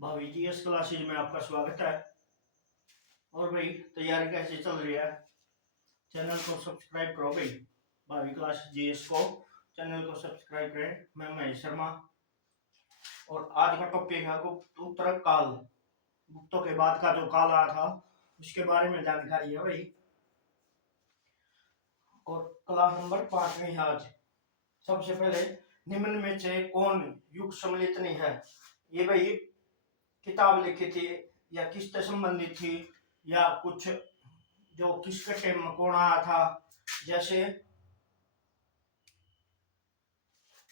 भाभी जी इस क्लासेज में आपका स्वागत है। और भाई तैयारी कैसे चल रही है? चैनल को सब्सक्राइब करो भाई। भाभी क्लास जीएस को चैनल को सब्सक्राइब करें। मैं महेश शर्मा और आज का टॉपिक है गुप्त उत्तर काल। गुप्तों के बाद का जो काल आया था उसके बारे में जानकारी है भाई। और क्लास नंबर 5 में है आज। सबसे पहले निम्न में से कौन युग सम्मिलित नहीं है? ये भाई किताब लिखी थी या किससे संबंधित थी या कुछ जो किसके टाइम में कौन आया था, जैसे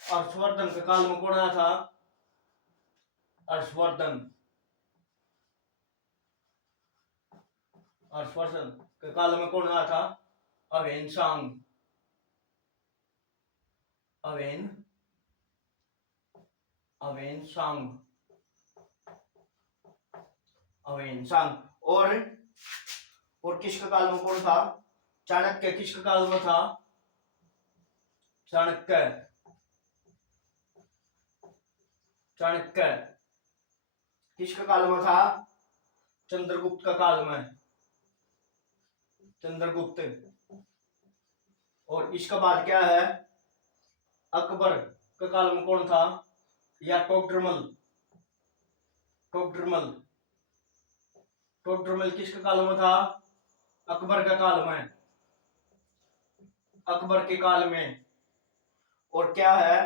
हर्षवर्धन के काल में कौन आया था? हर्षवर्धन हर्षवर्धन के काल में कौन आया था? अवेन सांग अवेन अवेन सांग अवेन सांग और किसके काल में कौन था? चाणक्य किसके काल में था? चाणक्य चाणक्य किसके काल में था? चंद्रगुप्त का काल में, चंद्रगुप्त। और इसका बाद क्या है? अकबर के काल में कौन था? या टोडरमल टोडरमल टोडरमल किसके काल में था? अकबर के काल में, अकबर के काल में। और क्या है?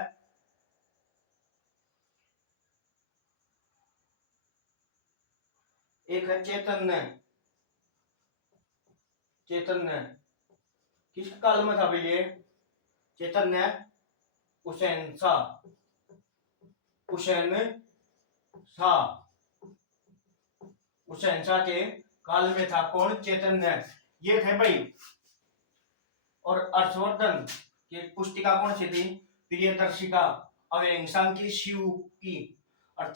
एक है चैतन्य चैतन्य किसके काल में था भाई? ये चैतन्य हुसैन शाह हुसैन शाह हुसैन शाह के काल में था कौन? चैतन्य। ये थे भाई। और हर्षवर्धन की पुस्तिका कौन सी थी? प्रियदर्शिका। अवेंगसांग की शिव की। और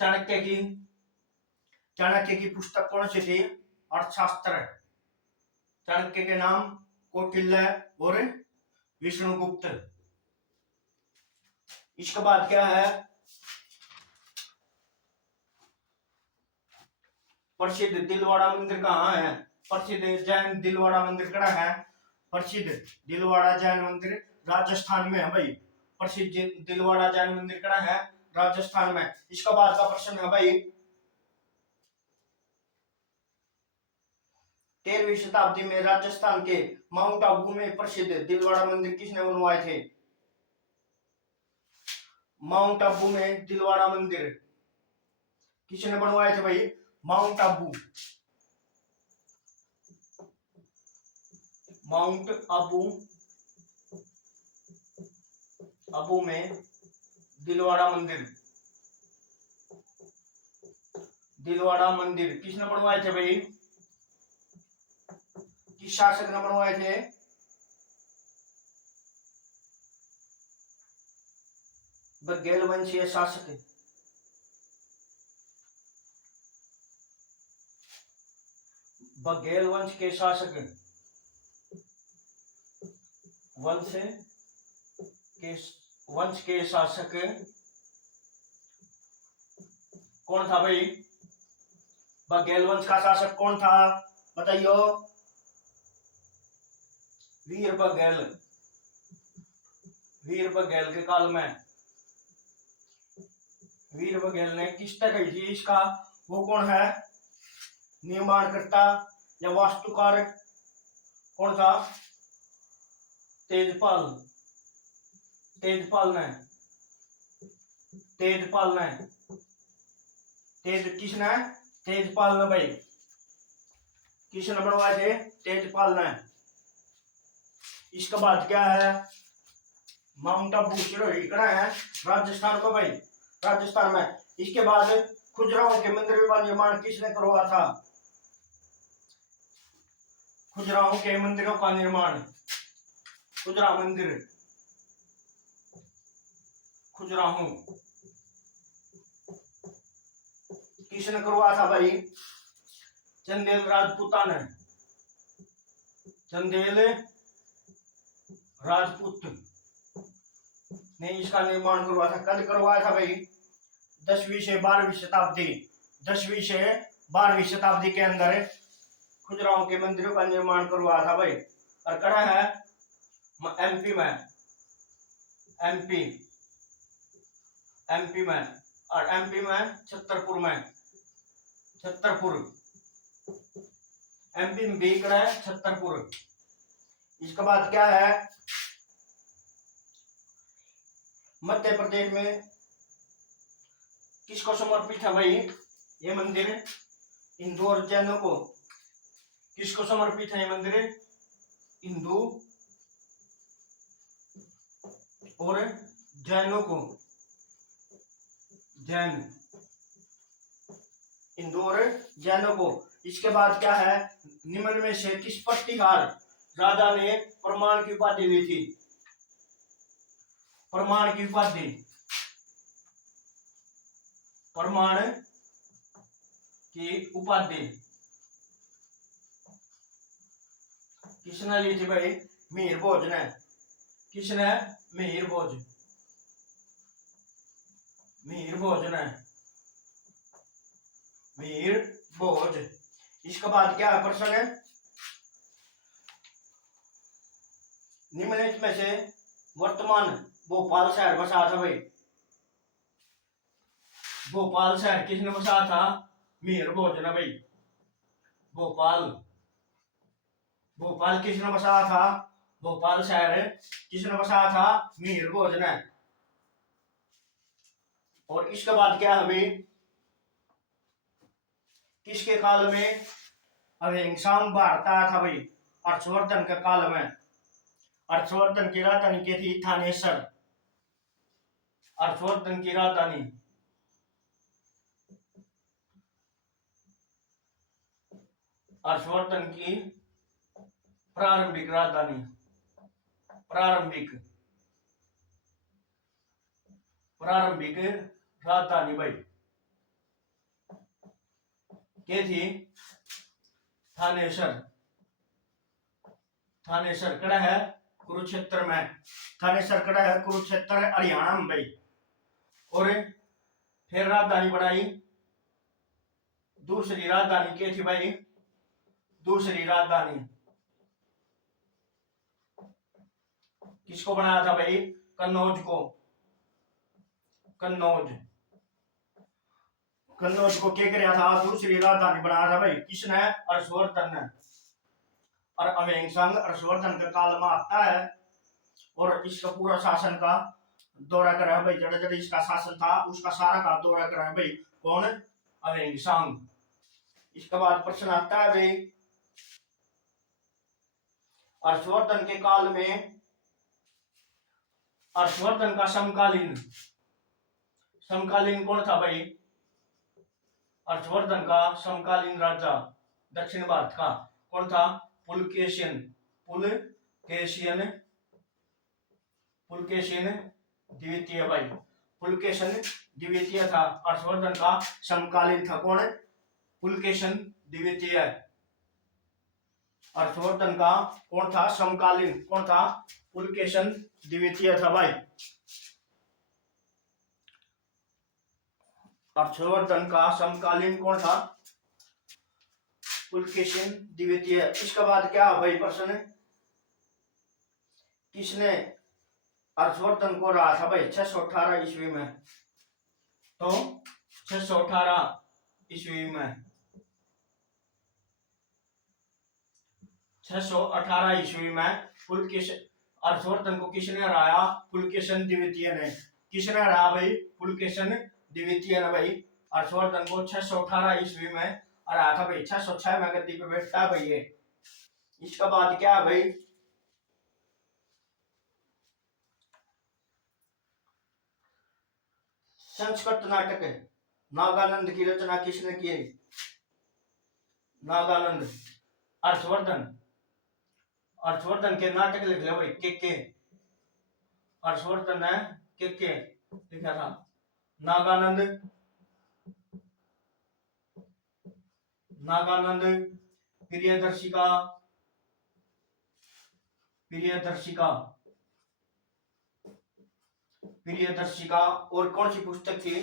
चाणक्य की पुस्तक कौन सी थी? अर्थशास्त्र। चाणक्य के नाम कौटिल्य और विष्णुगुप्त। इसके बाद क्या है? प्रसिद्ध दिलवाड़ा मंदिर कहाँ है? प्रसिद्ध जैन दिलवाड़ा मंदिर कहाँ है? प्रसिद्ध दिलवाड़ा जैन मंदिर राजस्थान में है भाई। प्रसिद्ध दिलवाड़ा जैन मंदिर कहाँ है? राजस्थान में। इसका बाद का प्रश्न है भाई, 13वीं शताब्दी में राजस्थान के माउंट आबू में प्रसिद्ध दिलवाड़ा मंदिर किसने बनवाए थे? माउंट आबू में दिलवाड़ा मंदिर किसने बनवाए थे भाई? माउंट आबू माउंट आबू आबू में दिलवाड़ा मंदिर किसने बनवाए थे भाई? किस शासक ने बनवाए थे? बघेल वंशीय शासक। बघेल वंश के शासक वंश के शासक कौन था भाई? बघेल वंश का शासक कौन था? बताइयो। वीर बघेल के काल में वीर बघेल ने किस तरह की इसका वो कौन है? निर्माणकर्ता या वास्तुकार कौन था? तेजपाल तेजपाल ने तेजपाल ने किसने? तेजपाल ने भाई। किसने बनवाए थे? तेजपाल ने। इसके बाद क्या है? माउंट आबू सिरोही कहाँ है? राजस्थान में भाई, राजस्थान में। इसके बाद खजुराहो के मंदिर का निर्माण किसने करवाया था? खजुराहो के मंदिरों का निर्माण, खजुराहो मंदिर, खजुराहो किसने करवाया था भाई? चंदेल राजपूता ने, चंदेल राजपूत ने इसका निर्माण करवाया था। कब करवाया था भाई? 10वीं से 12वीं शताब्दी, 10वीं से 12वीं शताब्दी के अंदर खजुराहो के मंदिरों का निर्माण करवाया था भाई। और कड़ा है एमपी में, एमपी एमपी में, और एमपी में छतरपुर में, छतरपुर एमपी में भी कड़ा है छतरपुर। इसके बाद क्या है, मध्य प्रदेश में किसको समर्पित है भाई ये मंदिर? हिंदू और जैनों को। किसको समर्पित है ये मंदिर? हिंदू और जैनों को। जैन, हिंदू और जैनों को। इसके बाद क्या है, निम्न में से किस प्रतिहार राजा ने प्रमाण की उपाधि ली थी? प्रमाण की उपाधि, प्रमाण की उपाधि किसने ली थी भाई? मिहिर भोज ने। किसने? मिहिर भोज, मिहिर भोज ने, मिहिर भोज। इसके बाद क्या है प्रश्न है, निम्नलिखित में से वर्तमान भोपाल शहर बसा था भाई? भोपाल शहर किसने बसाया था? मिहिर भोज ने भाई। भोपाल, भोपाल किसने बसाया था? भोपाल शहर किसने बसाया था? मिहिर भोज ने। और इसके बाद क्या है भाई, किसके काल में अहिंसांग भारत आया था भाई? हर्षवर्धन के काल में। हर्षवर्धन की राजधानी क्या थी? थानेसर। हर्षवर्धन की राजधानी, हर्षवर्धन की प्रारंभिक राजधानी, प्रारंभिक, प्रारंभिक राजधानी भाई क्या थी? थानेसर। थानेसर कड़ा है कुरुक्षेत्र में। थानेसर कड़ा है कुरुक्षेत्र हरियाणा में भाई। और फिर राजधानी बनाई, दूसरी राजधानी क्या थी भाई? दूसरी राजधानी किसको बनाया था भाई? कन्नौज को। कन्नौज, कन्नौज को क्या किया था? दूसरी राजधानी बनाया था भाई। किसने? हर्षवर्धन ने। और अहिंसांग हर्षवर्धन का काल में आता है। और इसका पूरा शासन का दौरा करा है भाई। जड़े जड़े इसका शासन था उसका सारा का दौरा करा है भाई। कौन? अहिंसांग। इसके बाद प्रश्न आता है भाई, हर्षवर्धन के काल में, हर्षवर्धन का समकालीन, समकालीन कौन था भाई? हर्षवर्धन का समकालीन राजा दक्षिण भारत का कौन था? पुलकेशिन। पुलकेशिन, पुलकेशिन द्वितीय भाई। पुलकेशिन द्वितीय था हर्षवर्धन का समकालीन था। कौन? पुलकेशिन द्वितीय। हर्षवर्धन का कौन था? समकालीन कौन था? पुलकेशिन द्वितीय था भाई। हर्षवर्धन का समकालीन कौन था? पुलकेशिन द्वितीय। इसके बाद क्या भाई प्रश्न, किसने हर्षवर्धन को रहा था भाई 618 ईस्वी में? तो 618 ईस्वी में, 618 ईस्वी में पुलकेशिन, हर्षवर्धन को किसने हराया? पुलकेशिन द्वितीय ने। किसने हराया भाई? पुलकेशिन द्वितीय ने भाई हर्षवर्धन को 618 ईस्वी में हराया था भाई। 606 में गद्दी पे बैठता है भाई ये। इसके बाद क्या है भाई, संस्कृत नाटक नागानंद की रचना किसने की? नागानंद। हर्षवर्धन, हर्षवर्धन के नाटक लिख ले भाई के। हर्षवर्धन ने के लिखा था। नागानंद, नागानंद, प्रियदर्शिका, प्रियदर्शिका, प्रियदर्शिका। और कौन सी पुस्तक थी?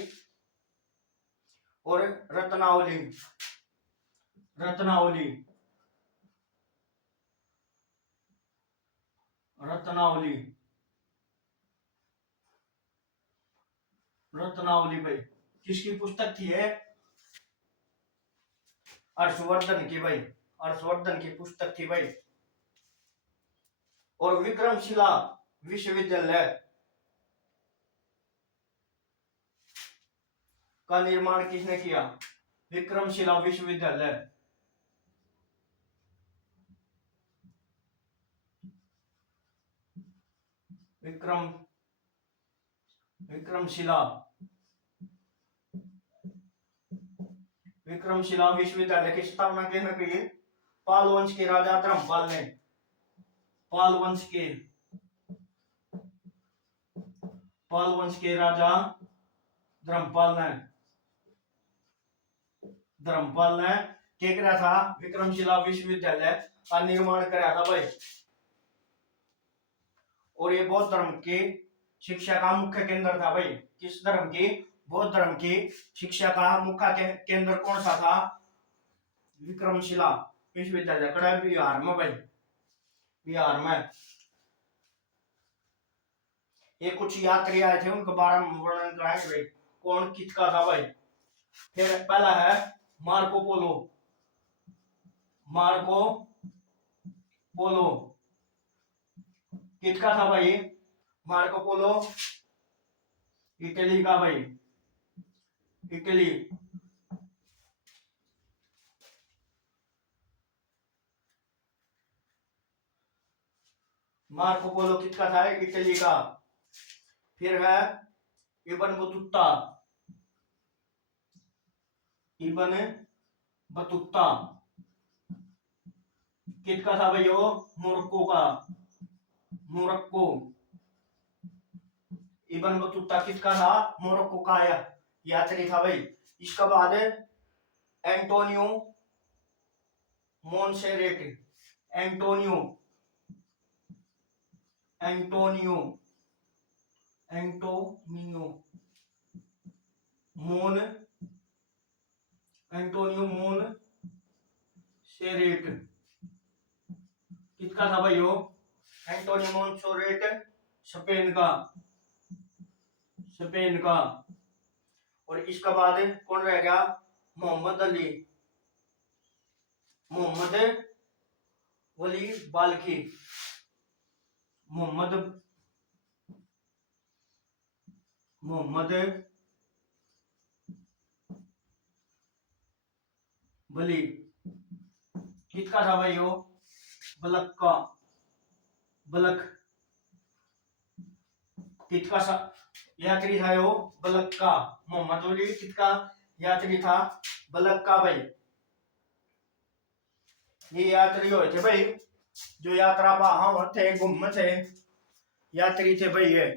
और रत्नावली, रत्नावली, रत्नावली, रत्नावली भाई किसकी पुस्तक थी है? हर्षवर्धन की भाई, हर्षवर्धन की पुस्तक थी भाई। और विक्रमशिला विश्वविद्यालय का निर्माण किसने किया? विक्रमशिला विश्वविद्यालय, विक्रम विक्रमशिला विक्रमशिला विश्वविद्यालय की स्थापना किसने की? पाल वंश के राजा धर्मपाल ने, पाल वंश के, पाल वंश के राजा धर्मपाल ने, धर्मपाल ने क्या करा था? विक्रमशिला विश्वविद्यालय का निर्माण करा था भाई। और ये बौद्ध धर्म की शिक्षा का मुख्य केंद्र था भाई। किस धर्म की? बौद्ध धर्म की शिक्षा का मुख्य केंद्र कौन सा था? विक्रमशिला विश्वविद्यालय कड़ा बिहार में भाई, बिहार में। ये कुछ यात्री आए थे उनके बारे में वर्णन कराएंगे भाई, कौन किसका था भाई। फिर पहला है मार्को पोलो, मार्को पोलो किसका था भाई? मार्को पोलो इटली का भाई, इटली। मार्को पोलो किसका था? इटली का। फिर है इबन बतूता, इबन बतूता किसका था भाई? वो मोरक्को का, मोरक्को। इबन बतूता किसका था? मोरक्को का यात्री था भाई। इसके बाद Antonio Monserrate, Antonio, Antonio, Antonio मोन, एंटोनियो मोन सेरेट किसका था भाई? वो एंटोनियो मोन सेरेट स्पेन का, स्पेन का। और इसके बाद कौन रह गया? मोहम्मद अली, मोहम्मद वली बाल्की, मोहम्मद, मोहम्मद वली किसका था भाई? वो बलक का, बलक किसका यात्री था? वो बलक का। मोहम्मद वली किसका यात्री था? बलक का भाई। ये यात्री हुए थे भाई जो यात्रा वहां थे, घूम थे, यात्री थे भाई। ये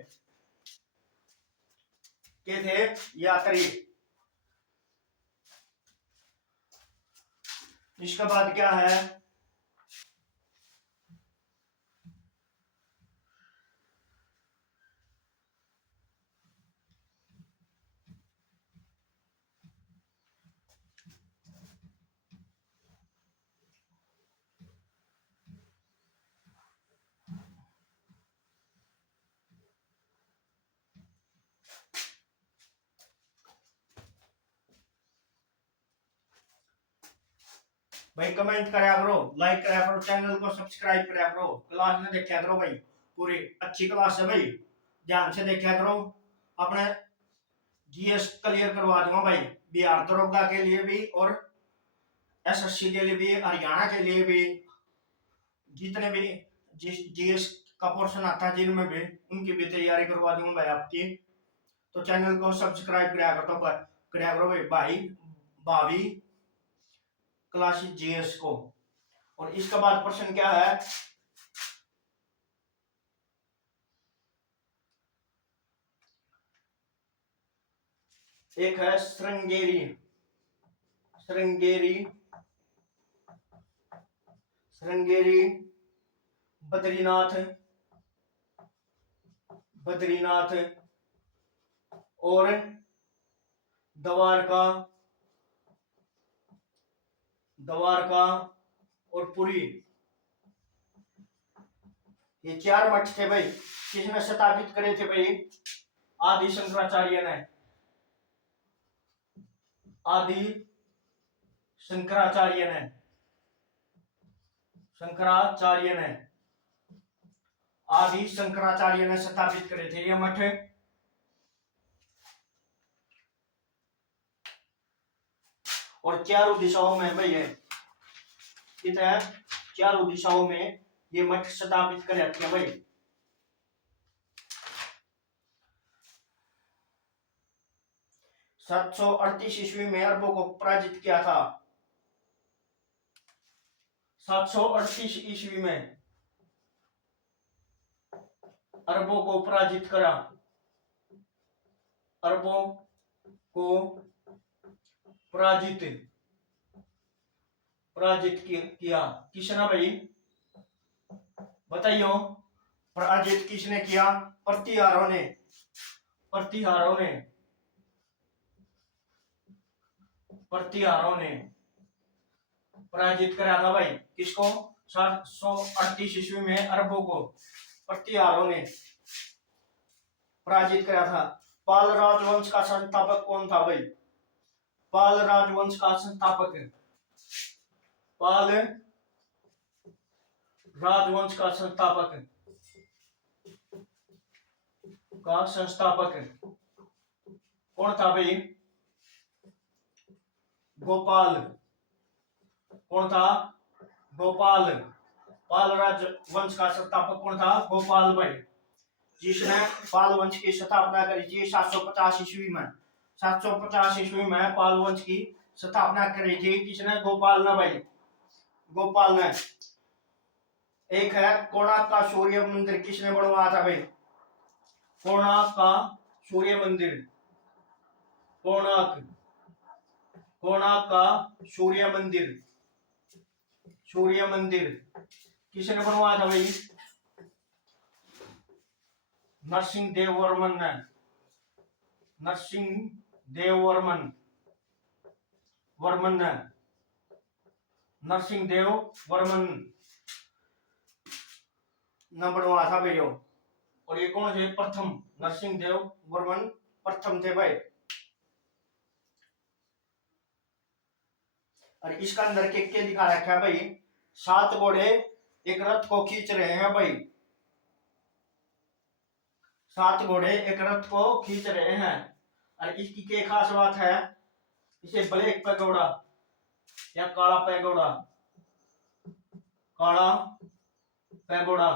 के थे? यात्री। इसके बाद क्या है? भाई कमेंट करा करो, लाइक करा करो, चैनल को सब्सक्राइब करा करो, क्लास में देखा करो भाई। पूरी अच्छी क्लास है भाई, ध्यान से देखा करो। अपने जीएस क्लियर करवा दूंगा भाई, बिहार दरोगा के लिए भी और एसएससी के लिए भी, हरियाणा के लिए भी। जितने भी जीएस का पोर्शन आता है जिनमें भी, उनकी भी तैयारी करवा दूंगा भाई आपकी। तो चैनल को सब्सक्राइब करा करो भाई भाभी क्लास जीएस को। और इसके बाद प्रश्न क्या है? एक है श्रृंगेरी, श्रृंगेरी, श्रृंगेरी, बद्रीनाथ, बद्रीनाथ और द्वारका, द्वारका और पुरी, ये 4 मठ थे भाई। किसने स्थापित करे थे भाई? आदि शंकराचार्य ने। आदि शंकराचार्य ने, शंकराचार्य ने, आदि शंकराचार्य ने स्थापित करे थे ये मठ। और चारों दिशाओं में भाई है, कितने? चारों दिशाओं में ये मठ स्थापित कर रखे हैं भाई। 738 ईस्वी में अरबों को पराजित किया था। 738 ईस्वी में अरबों को पराजित करा। अरबों को पराजित किया किसने भाई? बताइयो, पराजित किसने किया? प्रतिहारों ने। प्रतिहारों ने, प्रतिहारों ने पराजित करा था भाई। किसको? 738 ईस्वी में अरबों को प्रतिहारों ने पराजित करा था। पाल राजवंश का संस्थापक कौन था भाई? पाल राजवंश का संस्थापक, पाल राजवंश का संस्थापक कौन था भाई? गोपाल। कौन था? गोपाल। पाल राजवंश का संस्थापक कौन था? गोपाल भाई, जिसने पाल वंश की स्थापना करी थी 750 ईस्वी में। 750 ईस्वी में पाल वंश की स्थापना करी थी किसने? गोपाल ने भाई, गोपाल ने। एक है कोणार्क का सूर्य मंदिर, किसने बनवाया था भाई? कोणार्क का सूर्य मंदिर, कोणार्क, कोणार्क का सूर्य मंदिर, सूर्य मंदिर किसने बनवाया था भाई? नरसिंह देव वर्मन ने। नरसिंह देव वर्मन, वर्मन ने, नरसिंह देव वर्मन न बनवाया था भाई। और ये कौन थे? प्रथम, नरसिंह देव वर्मन प्रथम थे भाई। और इसका अंदर के दिखा रखा है भाई? 7 घोड़े एक रथ को खींच रहे हैं भाई। 7 घोड़े एक रथ को खींच रहे हैं। और इसकी क्या खास बात है? इसे ब्लैक पैगोडा या काला पैगोडा, काला पैगोडा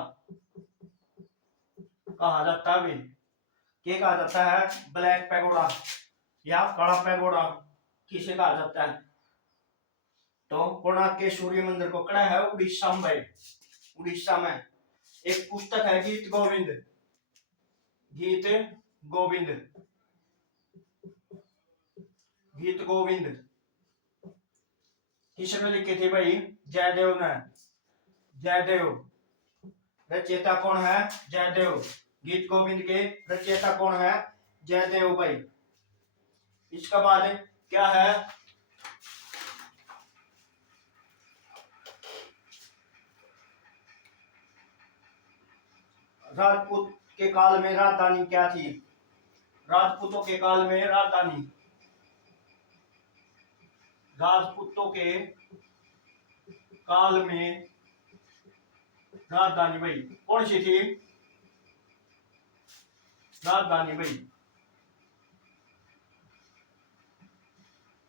कहा जाता है भाई। क्या कहा जाता है? ब्लैक पैगोडा या काला पैगोडा किसे कहा जाता है? तो कोणार्क के सूर्य मंदिर को कड़ा है उड़ीसा में भाई। उड़ीसा में एक पुस्तक है गीत गोविंद, गीत गोविंद, गीत गोविंद किसने लिखे थे भाई? जयदेव ने। जयदेव, रचयिता कौन है? जयदेव। गीत गोविंद के रचयिता कौन है? जयदेव भाई। इसका बाद क्या है? राजपूत के काल में राजधानी क्या थी? राजपूतों के काल में राजधानी, राजपूतों के काल में राजधानी भाई कौन सी थी? राजधानी भाई,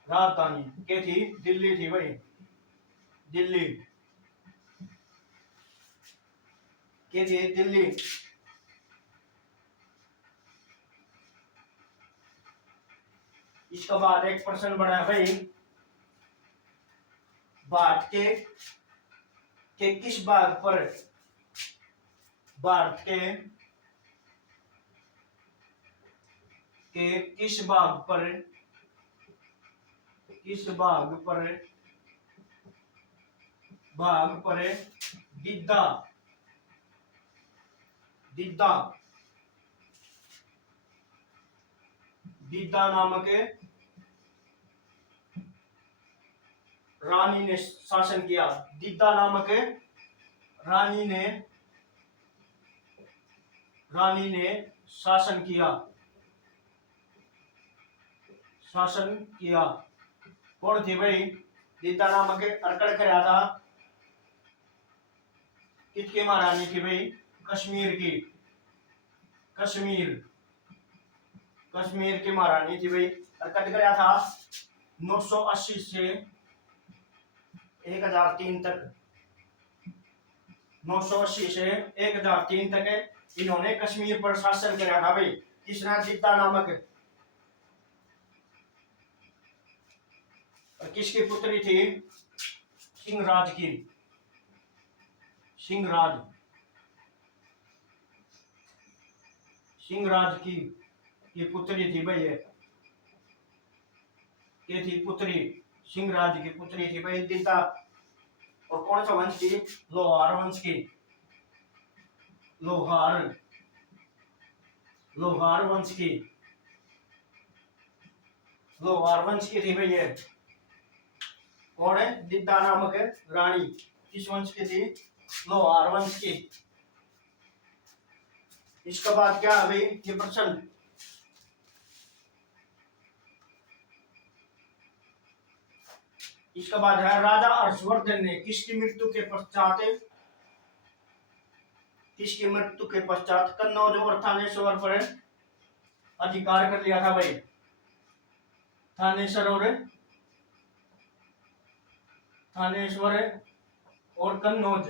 राजधानी क्या थी? दिल्ली थी भाई। दिल्ली क्या थी? दिल्ली। इसका बाद एक प्रश्न बना है भाई, भारत के किस भाग पर, भारत के किस भाग पर, किस भाग पर, भाग पर दीदा, दीदा, दीदा नामक रानी ने शासन किया। दीदा नामक रानी ने शासन किया। शासन किया कौन थी भाई? दीदा नामक अरकड़ कराया था। किसकी महारानी थी भाई? कश्मीर की। कश्मीर की महारानी थी भाई। अरकड़ कराया था 980 से 1003 तक। 980 से 1003 तक इन्होंने कश्मीर पर शासन किया था भाई। किसने? दीदा नामक। और किसकी पुत्री थी? सिंहराज की। सिंहराज की पुत्री थी भाई ये थी पुत्री। सिंहराज की पुत्री थी भाई दीदा। और कौन सा वंश की? लोहार वंश की। लोहार वंश की। लोहार वंश की थी भाई ये। कौन है? दीदा नामक रानी किस वंश की थी? लोहार वंश की। इसके बाद क्या है भाई? ये प्रश्न इसके बाद है राजा हर्षवर्धन ने किसकी मृत्यु के पश्चात कन्नौज और थानेश्वर पर अधिकार कर लिया था भाई? थानेश्वर और कन्नौज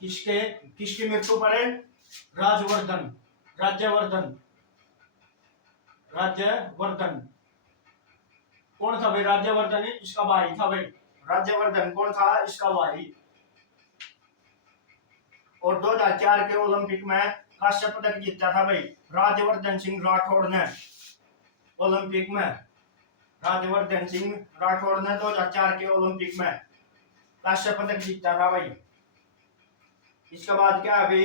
किसकी मृत्यु पर है? राज्यवर्धन कौन था भाई? राज्यवर्धन इसका भाई था भाई। राज्यवर्धन कौन था? इसका भाई। और 2004 के ओलंपिक में कांस्य पदक जीता था भाई राज्यवर्धन सिंह राठौड़ ने। ओलंपिक में राज्यवर्धन सिंह राठौड़ ने 2004 के ओलंपिक में कांस्य पदक जीता था भाई। इसके बाद क्या है भाई?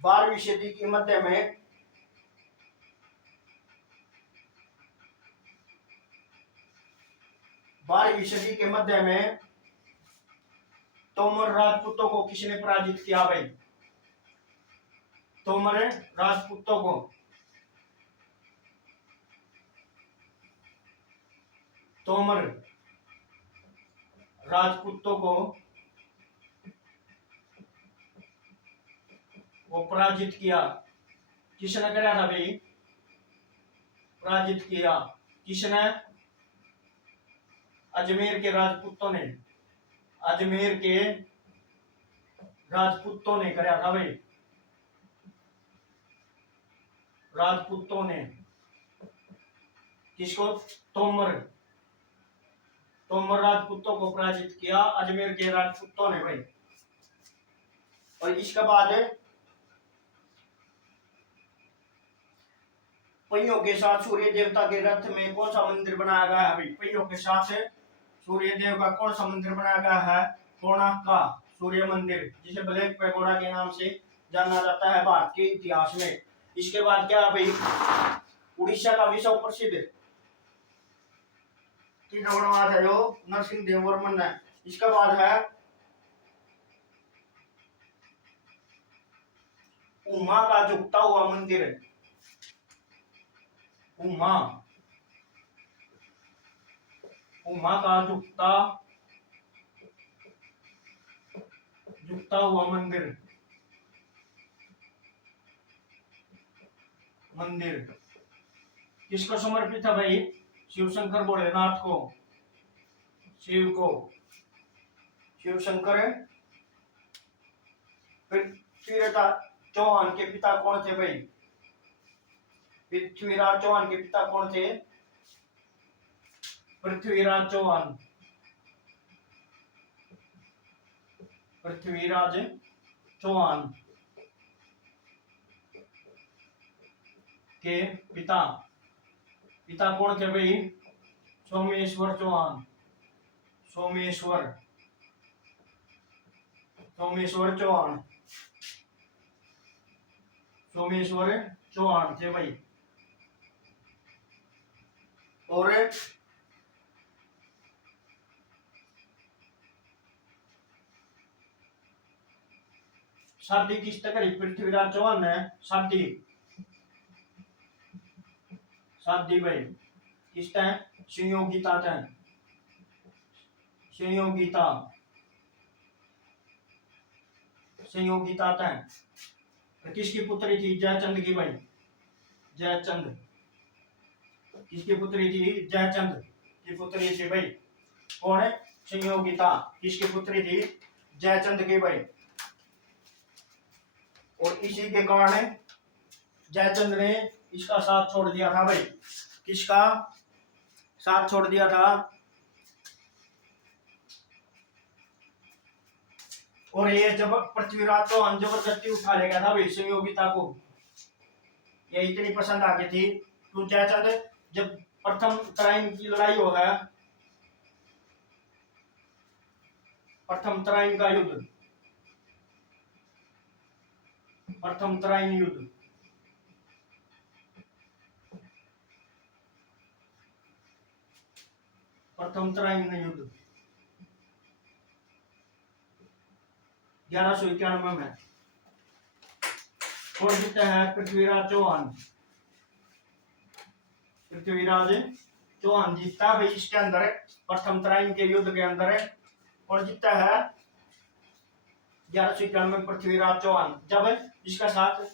12वीं सदी के मध्य में तोमर राजपूतों को किसने पराजित किया भाई? तोमर राजपूतों को वो पराजित किया। किसने कराया था भाई? पराजित किया किसने? अजमेर के राजपूतों ने कराया था भाई। राजपूतों ने किसको? तोमर राजपूतों को पराजित किया अजमेर के राजपूतों ने भाई। और इसके बाद पहियों के साथ सूर्य देवता के रथ में कौन सा मंदिर बनाया गया है भाई? पहियों के साथ सूर्य देव का कौन सा मंदिर बनाया गया है? कोणार्क का सूर्य मंदिर, जिसे ब्लैक पैगोडा के नाम से जाना जाता है भारत के इतिहास में। इसके बाद क्या है भाई? उड़ीसा का विश्व प्रसिद्ध किला बनवाया था जो नरसिंह देव वर्मन ने। इसके बाद है उमा का झुकता हुआ मंदिर। उमा का झुकता हुआ मंदिर किसको समर्पित था भाई? शिव शंकर भोलेनाथ को। शिव शंकर। पृथ्वीराज चौहान के पिता कौन थे भाई? पृथ्वीराज चौहान के पिता कौन थे? पृथ्वीराज चौहान के पिता कौन थे भाई? सोमेश्वर चौहान। सोमेश्वर चौहान थे भाई। और शादी किसने करी? पृथ्वीराज चौहान ने शादी शादी भाई किसने? संयोगिता थे, संयोगिता संयोगिता थे। किसकी पुत्री थी? जयचंद की भाई, जयचंद। किसकी पुत्री थी? जयचंद की पुत्री थी भाई। कौन है? संयोगिता। किसकी पुत्री थी? जयचंद की भाई। और इसी के कारण जयचंद ने इसका साथ छोड़ दिया था भाई। किसका साथ छोड़ दिया था? और ये जब पृथ्वीराज चौहान जबरदस्ती उठा ले गया था भाई संयोगिता को, ये इतनी पसंद आ गई थी। तो जयचंद जब प्रथम तराइन की लड़ाई हो है, प्रथम तराइन का युद्ध, प्रथम तराइन युद्ध, प्रथम तराइन युद्ध 1191 में कौन जीता है? पृथ्वीराज चौहान। पृथ्वीराज चौहान जीता भाई। इसके अंदर प्रथम तराइन के युद्ध के अंदर कौन जीता है? 1191 में पृथ्वीराज चौहान। जब इसका साथ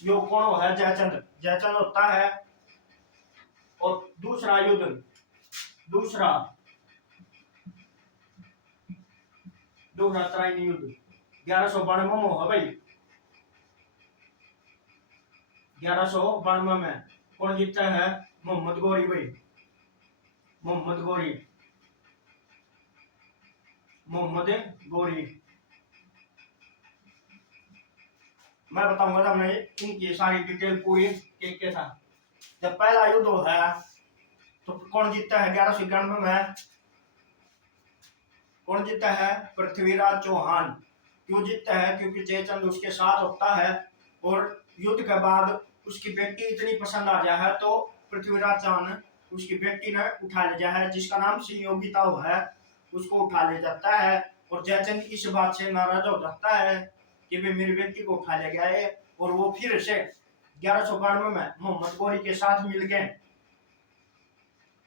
यो कौन है? जयचंद। जयचंद होता है। और दूसरा युद्ध, दूसरा तराइन युद्ध 1192 में है भाई। 1192 में कौन जीतता है? मोहम्मद गौरी भाई, मोहम्मद गौरी, मोहम्मद गौरी। मैं बताऊंगा था, मैं इनकी सारी डिटेल पूरी के था। जब पहला युद्ध है तो कौन जीतता है? 1191 में कौन जीतता है? पृथ्वीराज चौहान। क्यों जीतता है? क्योंकि जयचंद उसके साथ होता है। और युद्ध के बाद उसकी बेटी इतनी पसंद आ जाए है तो पृथ्वीराज चौहान उसकी बेटी ने उठा ले जाए है, जिसका नाम संयोगिता है, उसको उठा ले जाता है। और जयचंद इस बात से नाराज हो जाता है कि वे मेरी बेटी को उठा ले गया है। और वो फिर से 1192 में मोहम्मद गौरी के साथ मिलके,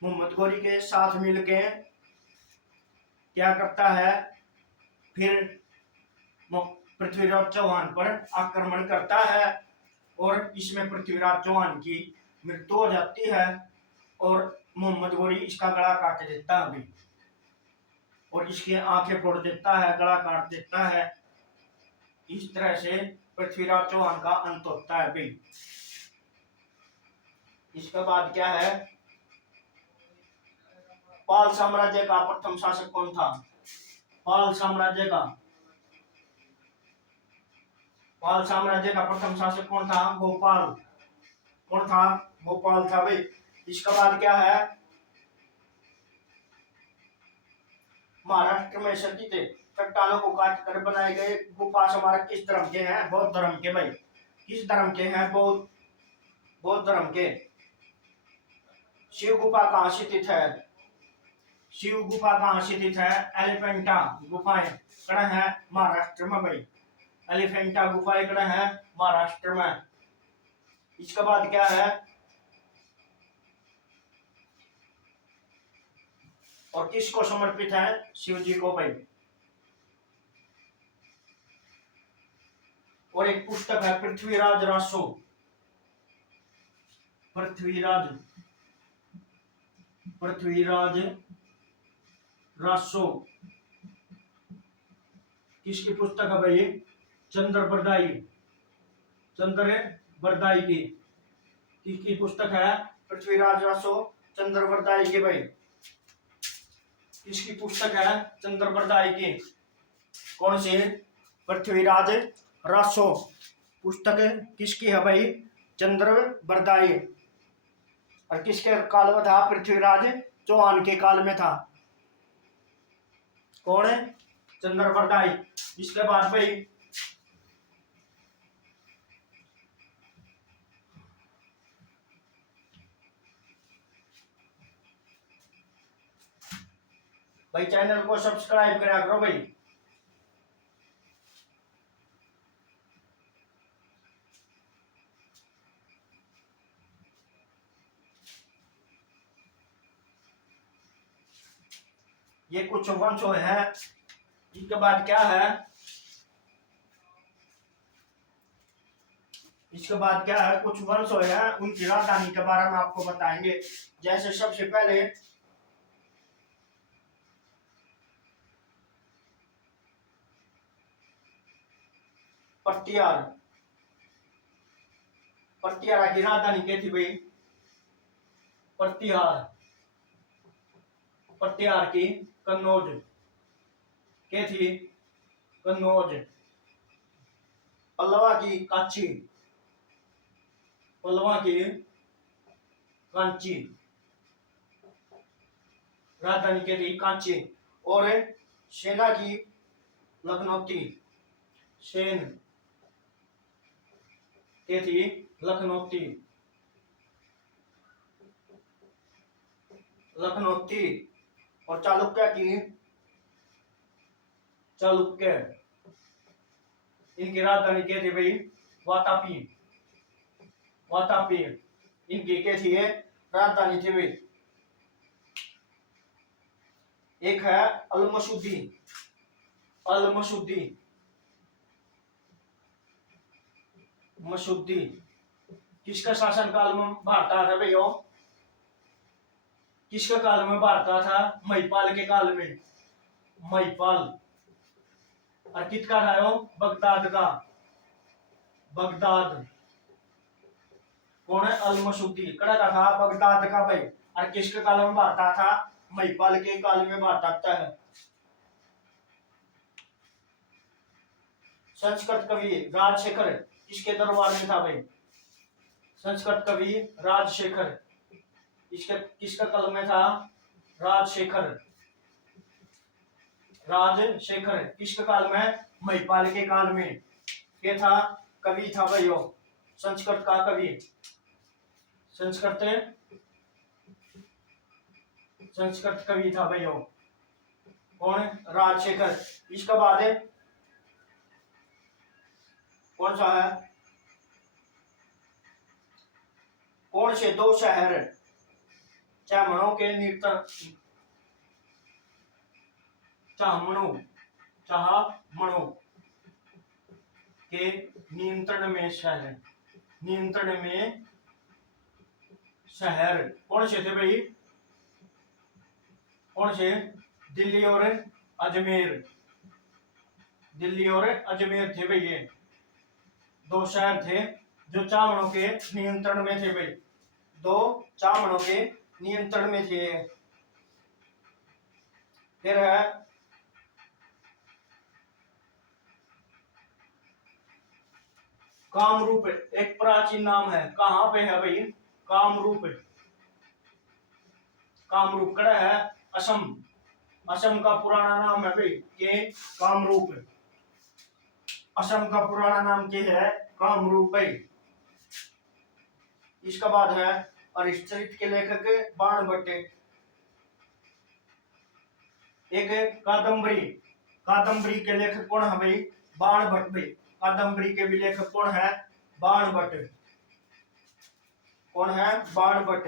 मोहम्मद गौरी के साथ मिलके क्या करता है? फिर पृथ्वीराज चौहान पर आक्रमण करता है। और इसमें पृथ्वीराज चौहान की मृत्यु हो जाती है। और मोहम्मद गौरी इसका गला काट देता है अभी, और इसकी आंखें फोड़ देता है, गला काट देता है। इस तरह से पृथ्वीराज चौहान का अंत होता है भाई। इसके बाद क्या है? पाल साम्राज्य का प्रथम शासक कौन था? पाल साम्राज्य का, पाल साम्राज्य का प्रथम शासक कौन था? गोपाल। कौन था? गोपाल था भाई। इसके बाद क्या है? महाराष्ट्र में सती थे चट्टानों को काट कर बनाए गए गुफा स्मारक किस धर्म के हैं? बौद्ध धर्म के भाई। किस धर्म के हैं? बौद्ध, बौद्ध धर्म के। शिव गुफा कहाँ स्थित है? शिव गुफा कहाँ स्थित है? एलिफेंटा गुफाएं कहाँ है? महाराष्ट्र में भाई। एलिफेंटा गुफाएं कहाँ है? महाराष्ट्र में। इसके बाद क्या है? और किसको समर्पित है? शिव जी को भाई। और एक पुस्तक है पृथ्वीराज रासो, पृथ्वीराज, पृथ्वीराज रासो। किसकी पुस्तक है भाई? चंद्र बरदाई, चंद्र बरदाई की। किसकी पुस्तक है? पृथ्वीराज रासो, चंद्र बरदाई की भाई। किसकी पुस्तक है? चंद्र बरदाई की। कौन सी? पृथ्वीराज रासो पुस्तक किसकी है भाई? चंद्र बरदाई। और किसके काल में था? पृथ्वीराज चौहान के काल में था। कौन है? चंद्र बरदाई। इसके बाद भाई भाई चैनल को सब्सक्राइब करा करो भाई। ये कुछ वंश है। इसके बाद क्या है, इसके बाद क्या है, कुछ वंश है उनकी राजधानी के बारे में आपको बताएंगे। जैसे सबसे पहले पटियार, पटियारा की राजधानी क्या थी भाई, पटियार, पटियार की कन्नौज क्या थी, कन्नौज। पल्लवा की कांची, पल्लवा की कांची राजधानी क्या थी, कांची। और सेना की लखनौती, सेन क्या थी, लखनौती, लखनौती। और चालुक्य की, चालुक्य, इनकी राजधानी क्या थी भाई, वातापी, वातापी इनकी क्या थी, राजधानी थी भाई। एक है अलमसुद्दी, अलमसुद्दी, मसुद्दी किसका शासन काल में भारत आया था भैया, किसके काल में भारत आया था, महिपाल के काल में, महिपाल। और किसका था वो, बगदाद का, बगदाद। कौन है, अलमसुद्दी कड़ा का था, बगदाद का भाई। और किसके काल में भारत आया था, महिपाल के काल में भारत आता है। संस्कृत कवि राजशेखर किसके दरबार में था भाई, संस्कृत कवि राजशेखर, इसके किसका काल में था, राजशेखर, राजशेखर किसके काल में, महिपाल के काल में। ये था, कवि था भाई वो, संस्कृत का कवि, संस्कृत, संस्कृत कवि था भाई वो। कौन, राजशेखर। इसके बाद है कौन सा है, कौन से दो शहर चामणों के नियंत्रण, चामणों, चामणों के नियंत्रण में शहर, नियंत्रण में शहर कौन से थे भाई, कौन से, दिल्ली और अजमेर, दिल्ली और अजमेर थे भाई। ये दो शहर थे जो चामड़ों के नियंत्रण में थे भाई, दो चामड़ों के नियंत्रण में थे। फिर है कामरूप, एक प्राचीन नाम है, कहां पे है भाई, कामरूप, कामरूप कड़ा है, असम, असम का पुराना नाम है भाई ये कामरूप, असम का पुराना नाम क्या है, कामरूप भाई। इसके बाद है अरिष्टचरित के लेखक बाणभट्ट, एक कादम्बरी, कादम्बरी के लेखक कौन है भाई, बाणभट्ट भाई। कादम्बरी के भी लेखक कौन है, बाणभट्ट, कौन है, Banabhatta.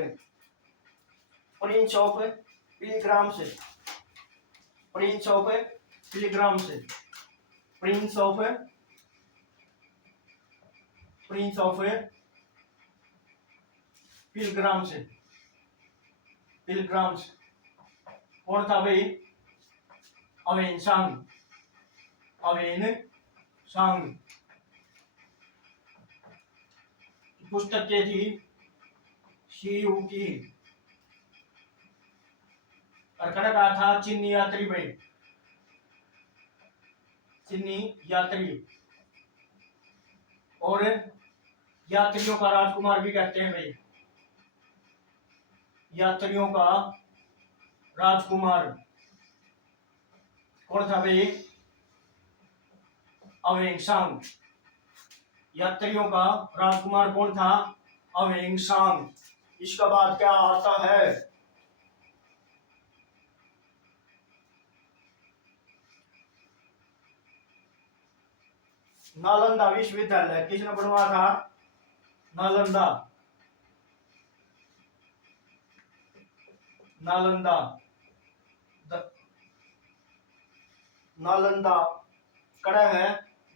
Prince of pilgrims, prince of pilgrims, prince of, prince of pilgrims, pilgrims कौन था भाई, अवेन सांग, अवेन सांग। पुस्तक क्या थी, शिव की। और कड़ा था चीनी यात्री भाई, चीनी यात्री। और यात्रियों का राजकुमार भी कहते हैं भाई, यात्रियों का राजकुमार कौन था भाई, अवेन सांग। यात्रियों का राजकुमार कौन था, अवेन सांग। इसके बाद क्या आता है, नालंदा विश्वविद्यालय किसने बनवाया था? नालंदा, नालंदा, नालंदा कड़ा है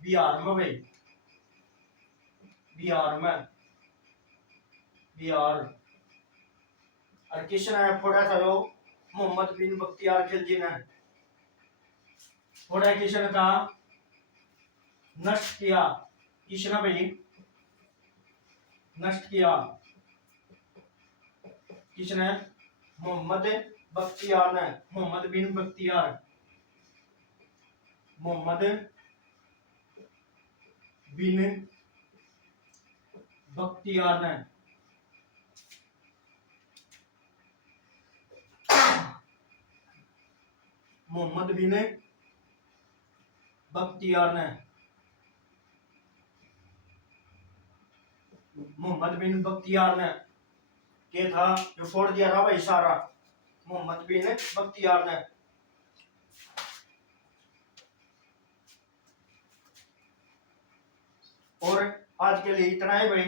बिहार में भाई, बिहार में, बिहार। और किसने फोड़ा था? जो मोहम्मद बिन बख्तियार खिलजी ने फोड़ा। किसने था? नष्ट किया। किसने भाई नष्ट किया? किसने? मोहम्मद बख्तियार ने, मोहम्मद बिन बख्तियार, मोहम्मद बिन बख्तियार ने मोहम्मद बिन बख्तियार ने मोहम्मद बिन बख्तियार ने के था जो फोड़ दिया था भाई सारा, मोहम्मद बिन बख्तियार ने। और आज के लिए इतना ही भाई।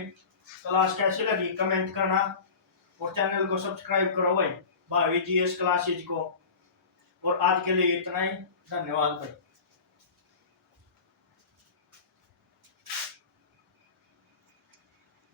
क्लास कैसी लगी कमेंट करना और चैनल को सब्सक्राइब करो भाई भावी जीएस क्लासेज को। और आज के लिए इतना ही, धन्यवाद भाई।